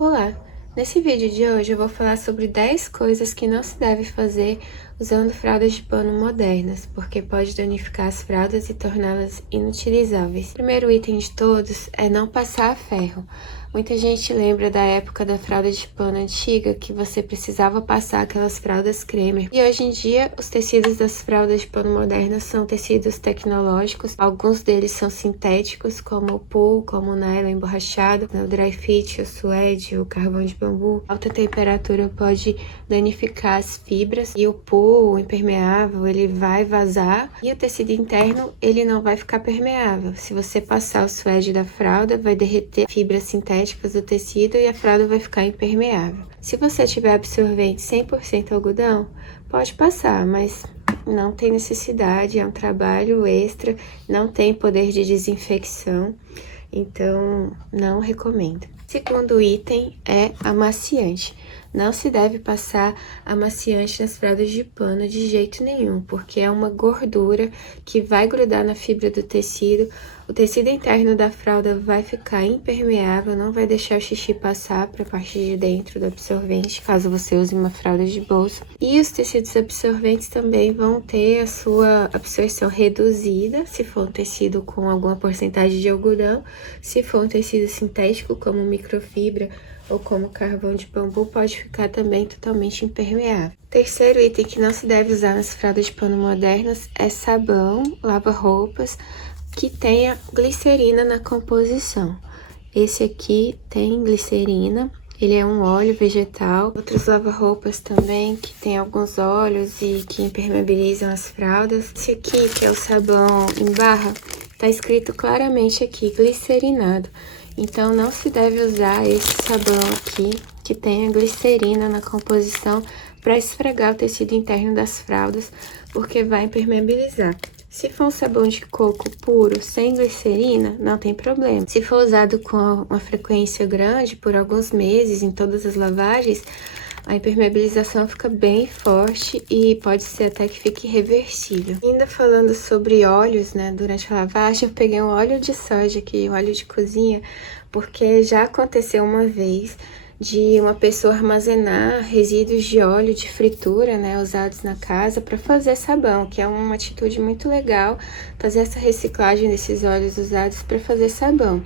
Olá! Nesse vídeo de hoje eu vou falar sobre 10 coisas que não se deve fazer usando fraldas de pano modernas, porque pode danificar as fraldas e torná-las inutilizáveis. O primeiro item de todos é não passar a ferro. Muita gente lembra da época da fralda de pano antiga, que você precisava passar aquelas fraldas cremer. E hoje em dia, os tecidos das fraldas de pano modernas são tecidos tecnológicos. Alguns deles são sintéticos, como o pool, como o nylon emborrachado, o dry fit, o suede, o carvão de bambu. Alta temperatura pode danificar as fibras e o pool impermeável, ele vai vazar e o tecido interno, ele não vai ficar permeável. Se você passar o suede da fralda, vai derreter fibras sintéticas do tecido e a fralda vai ficar impermeável. Se você tiver absorvente 100% algodão, pode passar, mas não tem necessidade, é um trabalho extra, não tem poder de desinfecção, então não recomendo. Segundo item é amaciante. Não se deve passar amaciante nas fraldas de pano de jeito nenhum, porque é uma gordura que vai grudar na fibra do tecido. O tecido interno da fralda vai ficar impermeável, não vai deixar o xixi passar para a parte de dentro do absorvente, caso você use uma fralda de bolso. E os tecidos absorventes também vão ter a sua absorção reduzida, se for um tecido com alguma porcentagem de algodão. Se for um tecido sintético, como microfibra ou como carvão de bambu, pode ficar também totalmente impermeável. Terceiro item que não se deve usar nas fraldas de pano modernas é sabão, lava-roupas, que tenha glicerina na composição. Esse aqui tem glicerina, ele é um óleo vegetal. Outros lava-roupas também que tem alguns óleos e que impermeabilizam as fraldas. Esse aqui, que é o sabão em barra, tá escrito claramente aqui, glicerinado. Então, não se deve usar esse sabão aqui, que tenha glicerina na composição, para esfregar o tecido interno das fraldas, porque vai impermeabilizar. Se for um sabão de coco puro, sem glicerina, não tem problema. Se for usado com uma frequência grande, por alguns meses, em todas as lavagens, a impermeabilização fica bem forte e pode ser até que fique irreversível. Ainda falando sobre óleos, né, durante a lavagem, eu peguei um óleo de soja aqui, um óleo de cozinha, porque já aconteceu uma vez de uma pessoa armazenar resíduos de óleo de fritura, né, usados na casa para fazer sabão, que é uma atitude muito legal, fazer essa reciclagem desses óleos usados para fazer sabão.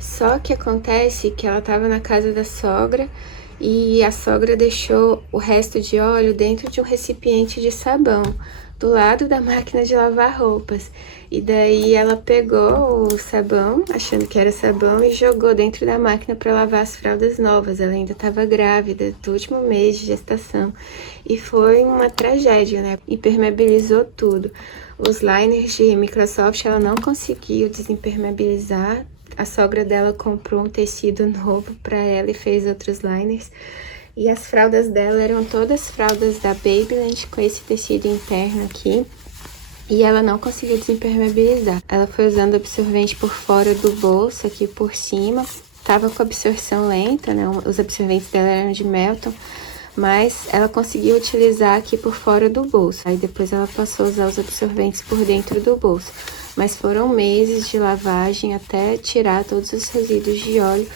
Só que acontece que ela estava na casa da sogra e a sogra deixou o resto de óleo dentro de um recipiente de sabão, do lado da máquina de lavar roupas. E daí ela pegou o sabão, achando que era sabão, e jogou dentro da máquina para lavar as fraldas novas. Ela ainda estava grávida, do último mês de gestação. E foi uma tragédia, né? Impermeabilizou tudo. Os liners de Microsoft, ela não conseguiu desimpermeabilizar. A sogra dela comprou um tecido novo para ela e fez outros liners. E as fraldas dela eram todas fraldas da Babyland com esse tecido interno aqui. E ela não conseguiu desimpermeabilizar. Ela foi usando absorvente por fora do bolso, aqui por cima. Tava com absorção lenta, né? Os absorventes dela eram de Melton. Mas ela conseguiu utilizar aqui por fora do bolso. Aí depois ela passou a usar os absorventes por dentro do bolso. Mas foram meses de lavagem até tirar todos os resíduos de óleo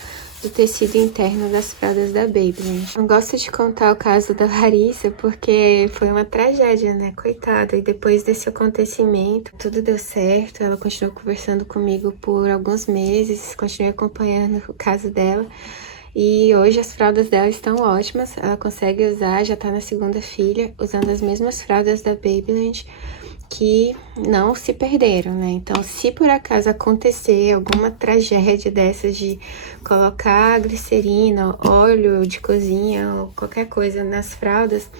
do tecido interno das fraldas da Babyland. Não gosto de contar o caso da Larissa, porque foi uma tragédia, né? Coitada. E depois desse acontecimento, tudo deu certo. Ela continuou conversando comigo por alguns meses, continuei acompanhando o caso dela. E hoje as fraldas dela estão ótimas, ela consegue usar, já tá na segunda filha, usando as mesmas fraldas da Babyland, que não se perderam, né? Então, se por acaso acontecer alguma tragédia dessas de colocar glicerina, óleo de cozinha ou qualquer coisa nas fraldas,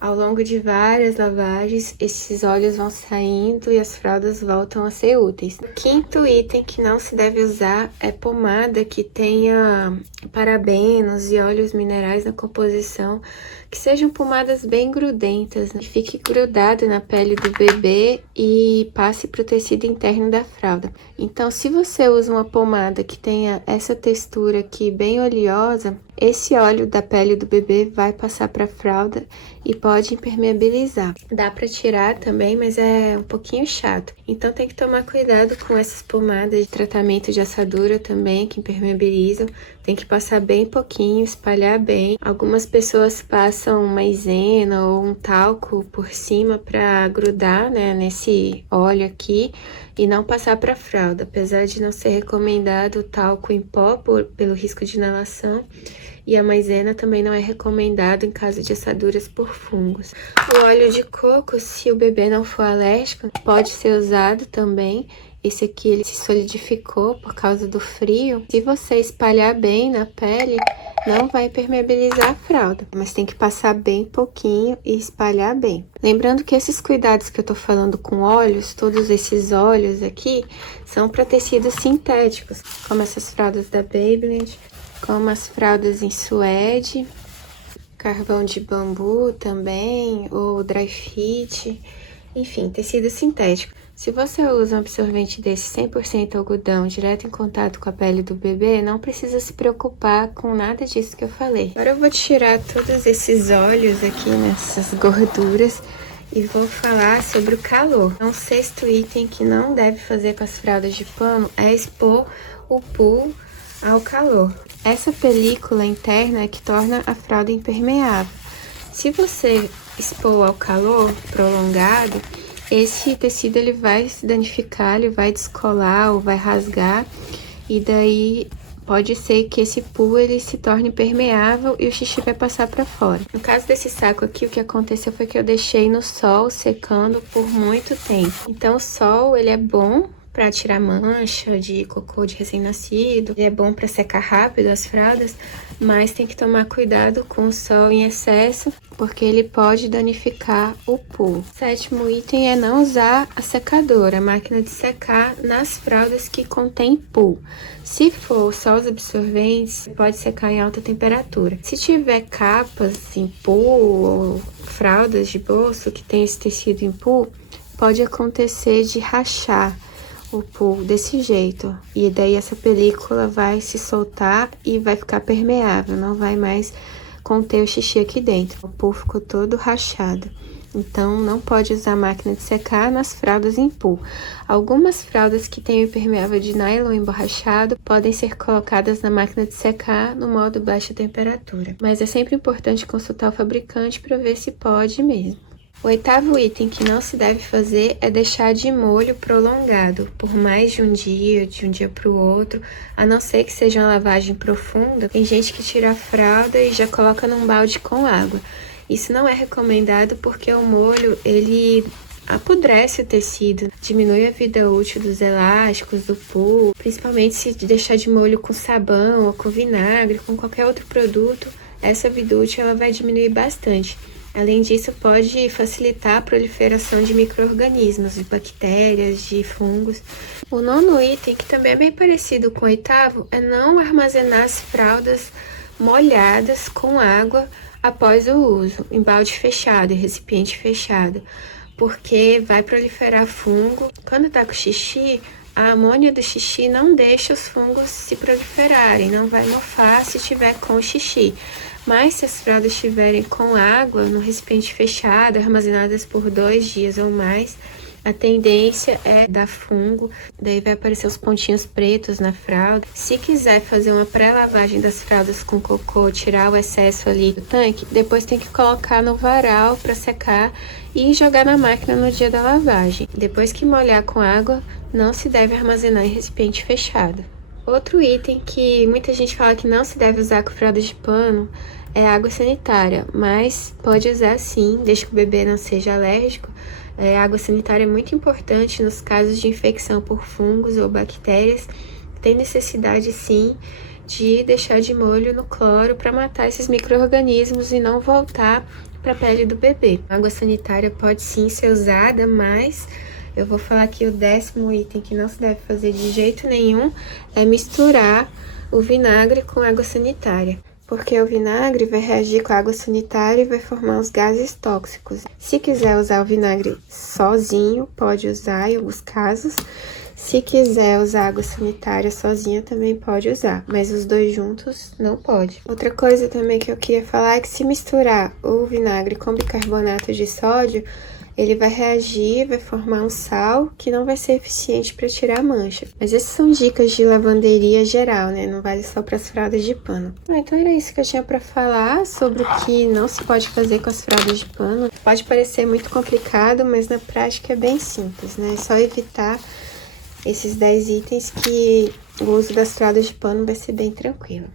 ao longo de várias lavagens, esses óleos vão saindo e as fraldas voltam a ser úteis. O quinto item que não se deve usar é pomada que tenha parabenos e óleos minerais na composição, que sejam pomadas bem grudentas, né? Que fique grudado na pele do bebê e passe para o tecido interno da fralda. Então, se você usa uma pomada que tenha essa textura aqui bem oleosa, esse óleo da pele do bebê vai passar para a fralda e pode impermeabilizar. Dá para tirar também, mas é um pouquinho chato. Então tem que tomar cuidado com essas pomadas de tratamento de assadura também, que impermeabilizam. Tem que passar bem pouquinho, espalhar bem. Algumas pessoas passam maisena ou um talco por cima para grudar, né, nesse óleo aqui e não passar para a fralda. Apesar de não ser recomendado o talco em pó pelo risco de inalação, e a maisena também não é recomendado em caso de assaduras por fungos. O óleo de coco, se o bebê não for alérgico, pode ser usado também. Esse aqui ele se solidificou por causa do frio. Se você espalhar bem na pele, não vai impermeabilizar a fralda, mas tem que passar bem pouquinho e espalhar bem. Lembrando que esses cuidados que eu tô falando com óleos, todos esses óleos aqui, são para tecidos sintéticos, como essas fraldas da Babyliss, como as fraldas em suede, carvão de bambu também, ou dry fit, enfim, tecido sintético. Se você usa um absorvente desse 100% algodão direto em contato com a pele do bebê, não precisa se preocupar com nada disso que eu falei. Agora eu vou tirar todos esses óleos aqui nessas gorduras e vou falar sobre o calor. Então, o sexto item que não deve fazer com as fraldas de pano é expor o pool ao calor. Essa película interna é que torna a fralda impermeável. Se você expor ao calor prolongado, esse tecido ele vai se danificar, ele vai descolar ou vai rasgar, e daí pode ser que esse pool ele se torne impermeável e o xixi vai passar para fora. No caso desse saco aqui, o que aconteceu foi que eu deixei no sol secando por muito tempo. Então o sol ele é bom para tirar mancha de cocô de recém-nascido, ele é bom para secar rápido as fraldas, mas tem que tomar cuidado com o sol em excesso, porque ele pode danificar o pool. Sétimo item é não usar a secadora, a máquina de secar, nas fraldas que contém pool. Se for só os absorventes, pode secar em alta temperatura. Se tiver capas em pool ou fraldas de bolso que tem esse tecido em pool, pode acontecer de rachar o pool desse jeito, e daí essa película vai se soltar e vai ficar permeável, não vai mais conter o xixi aqui dentro. O pool ficou todo rachado, então não pode usar máquina de secar nas fraldas em pool. Algumas fraldas que têm o impermeável de nylon emborrachado podem ser colocadas na máquina de secar no modo baixa temperatura, mas é sempre importante consultar o fabricante para ver se pode mesmo. O oitavo item que não se deve fazer é deixar de molho prolongado por mais de um dia para o outro, a não ser que seja uma lavagem profunda. Tem gente que tira a fralda e já coloca num balde com água. Isso não é recomendado porque o molho, ele apodrece o tecido, diminui a vida útil dos elásticos, do pool, principalmente se deixar de molho com sabão ou com vinagre, com qualquer outro produto, essa vida útil ela vai diminuir bastante. Além disso, pode facilitar a proliferação de micro-organismos, de bactérias, de fungos. O nono item, que também é bem parecido com o oitavo, é não armazenar as fraldas molhadas com água após o uso, em balde fechado, em recipiente fechado, porque vai proliferar fungo. Quando tá com xixi, a amônia do xixi não deixa os fungos se proliferarem, não vai mofar se tiver com o xixi. Mas se as fraldas estiverem com água no recipiente fechado, armazenadas por 2 dias ou mais, a tendência é dar fungo, daí vai aparecer os pontinhos pretos na fralda. Se quiser fazer uma pré-lavagem das fraldas com cocô, tirar o excesso ali do tanque, depois tem que colocar no varal para secar e jogar na máquina no dia da lavagem. Depois que molhar com água, não se deve armazenar em recipiente fechado. Outro item que muita gente fala que não se deve usar com fralda de pano é água sanitária, mas pode usar sim, desde que o bebê não seja alérgico. A água sanitária é muito importante nos casos de infecção por fungos ou bactérias. Tem necessidade sim de deixar de molho no cloro para matar esses micro-organismos e não voltar para a pele do bebê. A água sanitária pode sim ser usada, mas eu vou falar que o 10º item que não se deve fazer de jeito nenhum é misturar o vinagre com água sanitária, porque o vinagre vai reagir com a água sanitária e vai formar os gases tóxicos. Se quiser usar o vinagre sozinho, pode usar em alguns casos. Se quiser usar água sanitária sozinha, também pode usar, mas os dois juntos não pode. Outra coisa também que eu queria falar é que se misturar o vinagre com bicarbonato de sódio, ele vai reagir, vai formar um sal que não vai ser eficiente para tirar a mancha. Mas essas são dicas de lavanderia geral, né? Não vale só para as fraldas de pano. Então era isso que eu tinha para falar sobre o que não se pode fazer com as fraldas de pano. Pode parecer muito complicado, mas na prática é bem simples, né? É só evitar esses 10 itens que o uso das fraldas de pano vai ser bem tranquilo.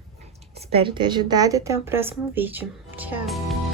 Espero ter ajudado e até o próximo vídeo. Tchau!